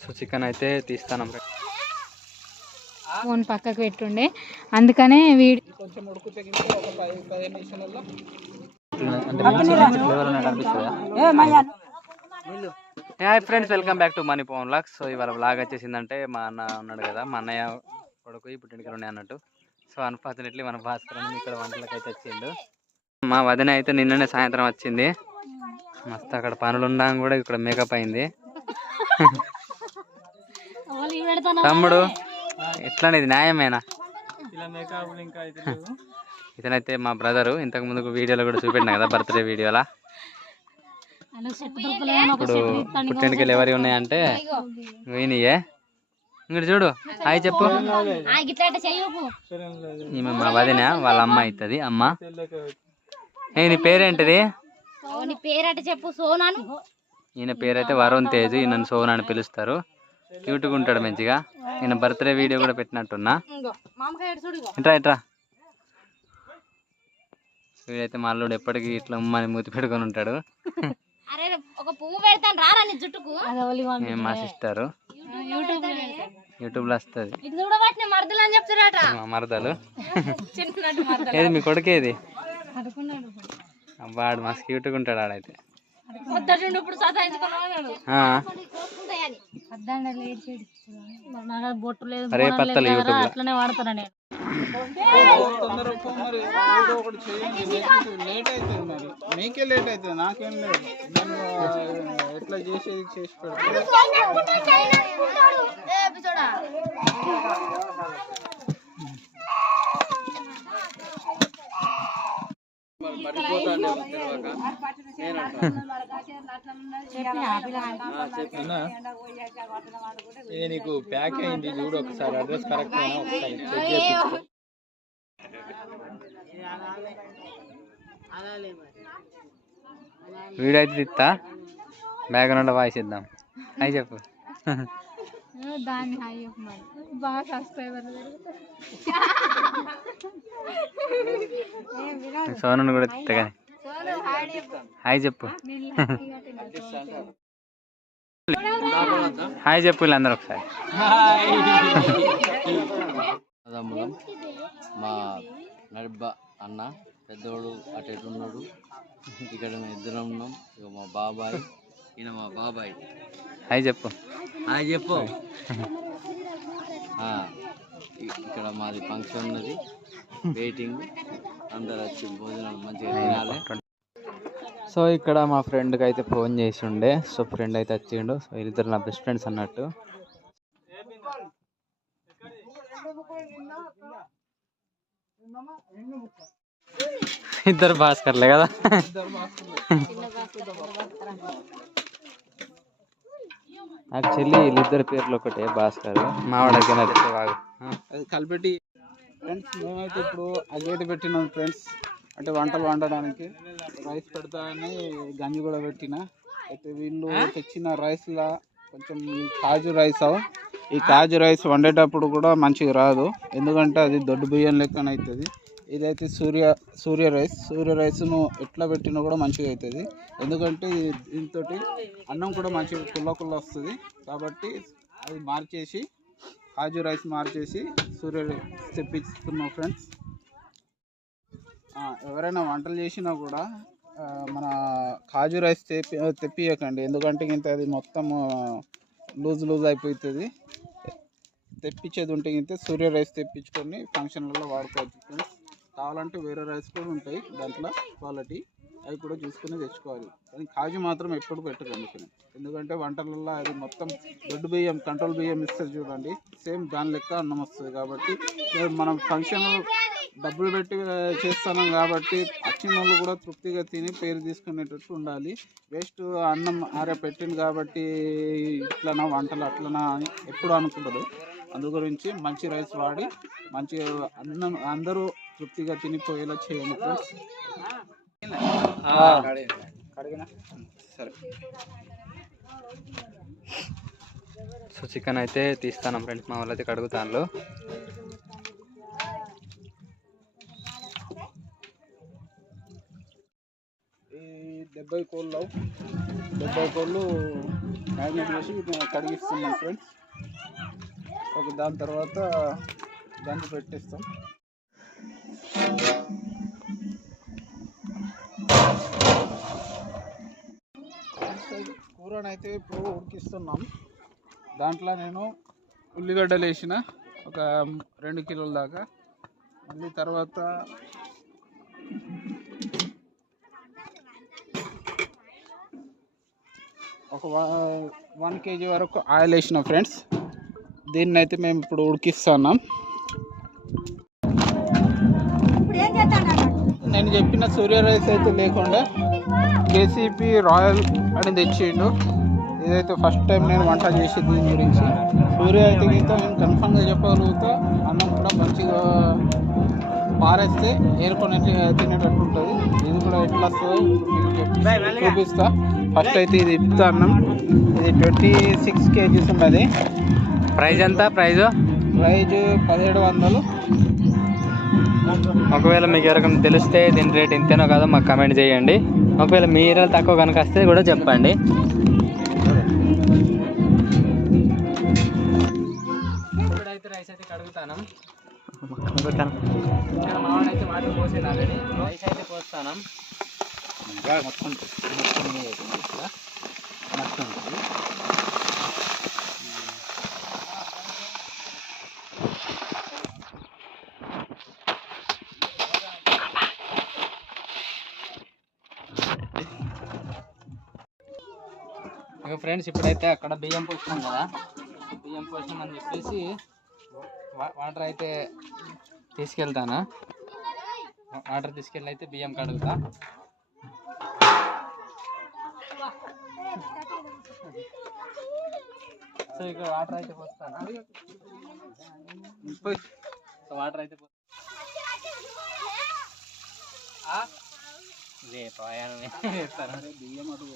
So chicken అయితే తీస్తాను. Phone పక్కకు పెట్టుండే. అందుకనే వీడి కొంచెం ఉడుకు తెగించి ఒక పది పదిహేను నిమిషాలలో hi friends welcome back to Mani Pavan vlog so ఇవాళ వ్లాగ్ వచ్చేసిందంటే మా అన్న ఉన్నాడు కదా మా అన్నయ్య కొడుకు ఇప్పుడు ఇంటికి ఉన్నాయి అన్నట్టు. సో అన్ఫార్చునేట్లీ మన భాస్కర్ ఇక్కడ వంటలకు అయితే వచ్చిండు. మా వదిన అయితే నిన్ననే సాయంత్రం వచ్చింది. మస్తు అక్కడ పనులు ఉండడం కూడా ఇక్కడ మేకప్ అయింది. తమ్ముడు ఎట్లా ఇది న్యాయమేనా? ఇలా మేకప్ ఇంకా అయితే లేవు. ఇతనైతే మా బ్రదరు ఇంతకు ముందుకు వీడియోలో కూడా చూపెట్టిన కదా బర్త్డే వీడియోలా? ఇప్పుడు పుట్టింటికి ఎవరి ఉన్నాయంటే పోయినాయే ఇంకటి చూడు. హాయ్ చెప్పు. ఈమె మా వదిన వాళ్ళ అమ్మ అవుతుంది అమ్మ. ఏ నీ పేరేంటిది? నీ పేరట చెప్పు సోనాను. ఈయన పేరైతే వరుణ్ తేజ్. ఈయన సోన్ అని పిలుస్తారు. క్యూట్గా ఉంటాడు మంచిగా. ఈయన బర్త్డే వీడియో కూడా పెట్టినట్టున్నా. ఇట్రా ఇట్రా. వీడైతే మా అల్లుడు ఎప్పటికీ ఇట్లా ఉమ్మని మూతి పెట్టుకొని ఉంటాడు. అరే ఒక పువ్వు పెడతాను రారా నీ జుట్టుకు? ఈమె మా సిస్టరు? వస్తుంది. మరదలు మా మరదలు. చిన్నట్టు మరదలు. ఏది మీ కొడుకేది వాడు మస్తు క్యూట్గా ఉంటాడు ఆడైతే. బొట్టు లేదు అట్లనే వాడతాను నేను తొందర పో మరి ఏదో ఒకటి చేయండి లేకపోతే లేట్ అవుతుంది మరి మీకే లేట్ అవుతుంది నాకేం లేదు ఎట్లా చేసేది చేసి పెడతాను ఇది నీకు ప్యాక్ అయింది చూడు ఒకసారి అడ్రస్ కరెక్ట్ అయినా ఒకసారి చెక్ చేయించుకో వీడియో అయితే తిత్తా? బ్యాక్గ్రౌండ్ వాయిస్ ఇద్దాం. అయి చెప్పు. దాన్ని హాయ్ చెప్పమని బాగా సబ్స్క్రైబర్ సోనను కూడా హాయ్ చెప్పు. హాయ్ చెప్పు వీళ్ళందరూ ఒకసారి. మా నడిబ అన్న పెద్దోడు అటు ఇటు ఉన్నాడు. ఇక్కడ మేము ఇద్దరం ఉన్నాం. ఇక మా బాబాయ్ ఈయన మా బాబాయ్. హాయ్ చెప్పు. హాయ్ చెప్పు. ఇక్కడ మాది ఫంక్షన్ ఉన్నది. వెయిటింగ్ అందరు వచ్చి భోజనాలు మంచిగా తినాలి. సో ఇక్కడ మా ఫ్రెండ్కి అయితే ఫోన్ చేసి ఉండే. సో ఫ్రెండ్ అయితే వచ్చిండు. సో వీళ్ళిద్దరు నా బెస్ట్ ఫ్రెండ్స్ అన్నట్టు. ఇద్దరు భాస్కర్లే కదా? యాక్చువల్లీ వీళ్ళిద్దరి పేర్లు ఒకటే భాస్కర్. మావాడకి అది కలిపెట్టి. ఫ్రెండ్స్ మేమైతే ఇప్పుడు అగేటి పెట్టినాం ఫ్రెండ్స్ అంటే వంటలు వండడానికి రైస్ పెడతామని గంజి కూడా పెట్టిన. అయితే వీళ్ళు తెచ్చిన రైస్లా కొంచెం కాజు రైస్ ఈ కాజు రైస్ వండేటప్పుడు కూడా మంచిగా రాదు. ఎందుకంటే అది దొడ్డు బియ్యం లెక్కన అవుతుంది ఇదైతే సూర్య సూర్య రైస్. సూర్య రైస్ను ఎట్లా పెట్టినా కూడా మంచిగా అవుతుంది ఎందుకంటే దీంతో అన్నం కూడా మంచిగా కుల్ల కుల్ల వస్తుంది. కాబట్టి అది మార్చేసి కాజు రైస్ మార్చేసి సూర్య రైస్ తెప్పిస్తున్నాం ఫ్రెండ్స్. ఎవరైనా వంటలు చేసినా కూడా మన కాజు రైస్ తెప్పి తెప్పియకండి. ఎందుకంటే ఇంత అది మొత్తం లూజ్ లూజ్ అయిపోతుంది తెప్పించేది ఉంటే ఇంతే సూర్య రైస్ తెప్పించుకొని ఫంక్షన్లలో వాడుకోవచ్చు ఫ్రెండ్స్. కావాలంటే వేరే రైస్ కూడా ఉంటాయి. దాంట్లో క్వాలిటీ అవి కూడా చూసుకుని తెచ్చుకోవాలి. కానీ కాజు మాత్రం ఎప్పుడు పెట్టకండి ఎందుకంటే వంటలలో అది మొత్తం దొడ్డు బియ్యం కంట్రోల్ బియ్యం ఇస్తుంది చూడండి. సేమ్ దాని లెక్క అన్నం వస్తుంది కాబట్టి మనం ఫంక్షన్ డబ్బులు పెట్టి చేస్తున్నాం కాబట్టి వచ్చిన వాళ్ళు కూడా తృప్తిగా తిని పేరు తీసుకునేటట్టు ఉండాలి. వేస్ట్ అన్నం ఆరే పెట్టింది కాబట్టి ఇట్లనా వంటలు అట్లనా అని ఎప్పుడు అనుకుంటారు. అందు గురించి మంచి రైస్ వాడి మంచి అన్నం అందరూ తృప్తిగా తినిపోయేలా చేయండి ఫ్రెండ్స్ సరే. సో చికెన్ అయితే తీస్తాను ఫ్రెండ్స్ మా వాళ్ళు అయితే కడుగుతాను డెబ్బై కోళ్ళు డెబ్బై కోళ్ళు మ్యాగ్నెట్ చేసి కడిగిస్తున్నాం ఫ్రెండ్స్ ఓకే దాని తర్వాత దాన్ని పెట్టేస్తాం. కూరనైతే ఇప్పుడు ఉడికిస్తున్నాం. దాంట్లో నేను ఉల్లిగడ్డలు వేసిన. ఒక రెండు కిలోల దాకా. మళ్ళీ తర్వాత ఒక వన్ కేజీ వరకు ఆయిల్ వేసిన ఫ్రెండ్స్. దీన్ని అయితే మేము ఇప్పుడు ఉడికిస్తున్నాం. నేను చెప్పిన సూర్య రైస్ అయితే లేకుండా కేసీపీ రాయల్ అని తెచ్చిండు. ఇదైతే ఫస్ట్ టైం నేను వంట చేసి దీని గురించి. సూర్య అయితే గిట్ట నేను కన్ఫర్మ్గా చెప్పగలుగుతా. అన్నం కూడా మంచిగా పారేస్తే ఏరుకొని తినేటట్టు ఉంటుంది. ఇది కూడా ఎట్లా చూపిస్తా. ఫస్ట్ అయితే ఇది ఇప్పుతా అన్నం. ఇది ట్వంటీ సిక్స్ కేజీస్ ఉన్నది. ప్రైజ్ ఎంత? ప్రైజ్ ప్రైజ్ పదిహేడు వందలు. ఒకవేళ మీకు ఎవరికైనా తెలిస్తే దీని రేట్ ఇంతేనో కాదో మాకు కమెంట్ చేయండి. ఒకవేళ మీరు తక్కువ కనుక వస్తే కూడా చెప్పండి. ఇప్పుడైతే రైస్ అయితే కడుగుతాను. ఇక్కడ మావాడైతే వాటర్ పోసేది ఆల్రెడీ. రైస్ అయితే పోస్తాను. మొత్తం. మొత్తం. మొత్తం. ఫ్రెండ్స్ ఇప్పుడైతే అక్కడ బియ్యం పోసినాం కదా. బియ్యం పోసినాం అని చెప్పేసి వాటర్ అయితే తీసుకెళ్తాను? వాటర్ తీసుకెళ్ళి అయితే బియ్యం కడుగుతా. సో ఇక వాటర్ అయితే పోస్తాను? సో వాటర్ అయితే పో- ఇదే ప్రయాణమే చేస్తాను బియ్యం అటు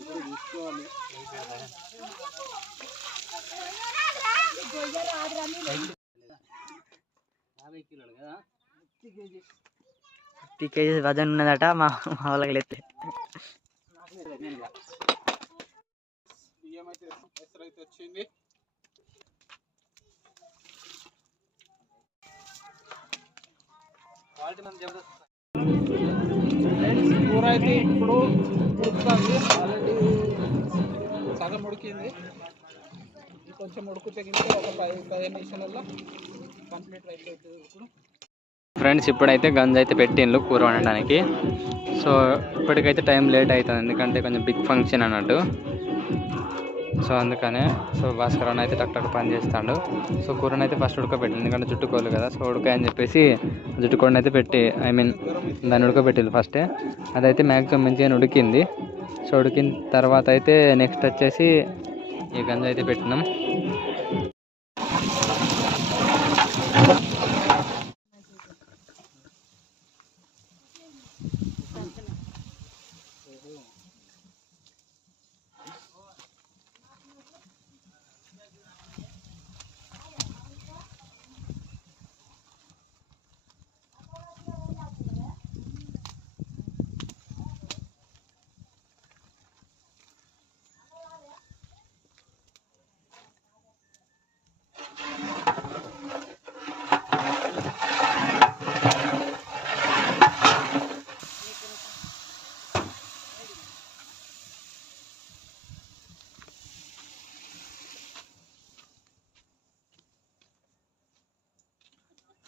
కూడా చూసుకోవాలి యాభై కిలోలు కదా? ఫిఫ్టీ కేజీస్ వజన్ ఉన్నదట మా మా వాళ్ళకి లేతే బియ్యం అయితే వచ్చింది. క్వాలిటీ మనం జబర్దస్త్ అయితే ఇప్పుడు ఉడుకుతుంది ఆల్రెడీ సగం ఉడికింది కొంచెం ఉడుకు తగ్గితే ఒక పది పదిహేను నిమిషాలలో కంప్లీట్ అయిపోతుంది ఇప్పుడు. ఫ్రెండ్స్ ఇప్పుడైతే గంజ అయితే పెట్టిండ్రు కూర వండడానికి. సో ఇప్పటికైతే టైం లేట్ అవుతుంది. ఎందుకంటే కొంచెం బిగ్ ఫంక్షన్ అన్నట్టు. సో అందుకనే సో భాస్కర్ అన్న అయితే టక్ టక్ పని చేస్తాడు. సో కూరని అయితే ఫస్ట్ ఉడకబెట్టింది ఎందుకంటే జుట్టుకోలు కదా సో ఉడకాయ అని చెప్పేసి జుట్టుకోడిని అయితే పెట్టి ఐ మీన్ దాన్ని ఉడకబెట్టింది ఫస్టే. అదైతే మ్యాక్సిమం మంచిగా ఉడికింది. సో ఉడికిన తర్వాత అయితే నెక్స్ట్ వచ్చేసి ఈ గంజ అయితే పెట్టినాం.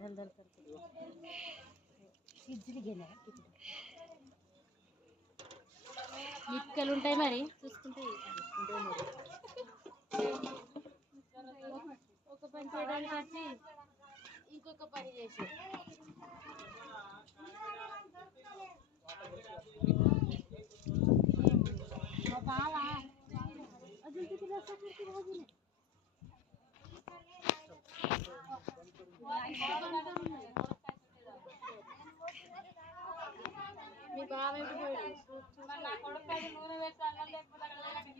కింద రావాల్సిందే మిక్కలు ఉంటాయి మరి చూసుకుంటే ఒక పని చేయడానికి వచ్చి ఇంకొక పని చేసి. బావ. ఎప్పుడు పోయాడు?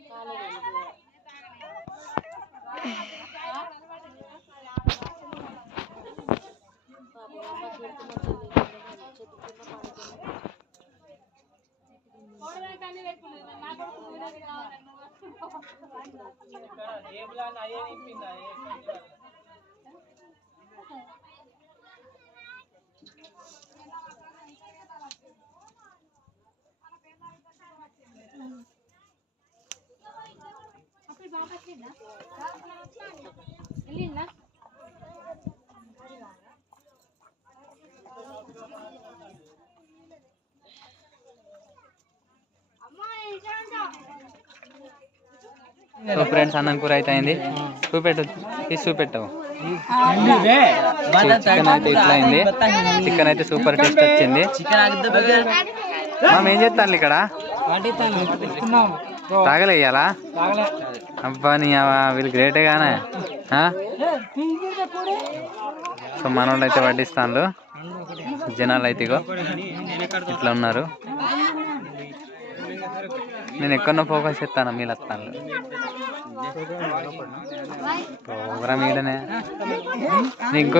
కాలేదండి. పాపం అమ్మ గుర్తుపట్టలేదు. చెట్టు వెళ్ళిందా సో ఫ్రెండ్స్ అన్నం కూర అయితే అయింది. చూపెట్టు తీసి చూపెట్టావు. చికెన్ అయితే ఇట్లా అయింది. చికెన్ అయితే సూపర్ టేస్ట్ వచ్చింది. మనం ఏం చేస్తాను ఇక్కడ? తాగలే. ఇయ్యాలా అబ్బా నీ వీళ్ళు గ్రేటే గానే? సో మనోళ్ళు అయితే వడ్డిస్తాను జనాలు అయితే ఇగో ఇట్లా ఉన్నారు. నేను ఎక్కడో ఫోకస్ చేస్తాను మీరు వస్తాను ప్రోగ్రామ్ ఈడనే. ఇంకో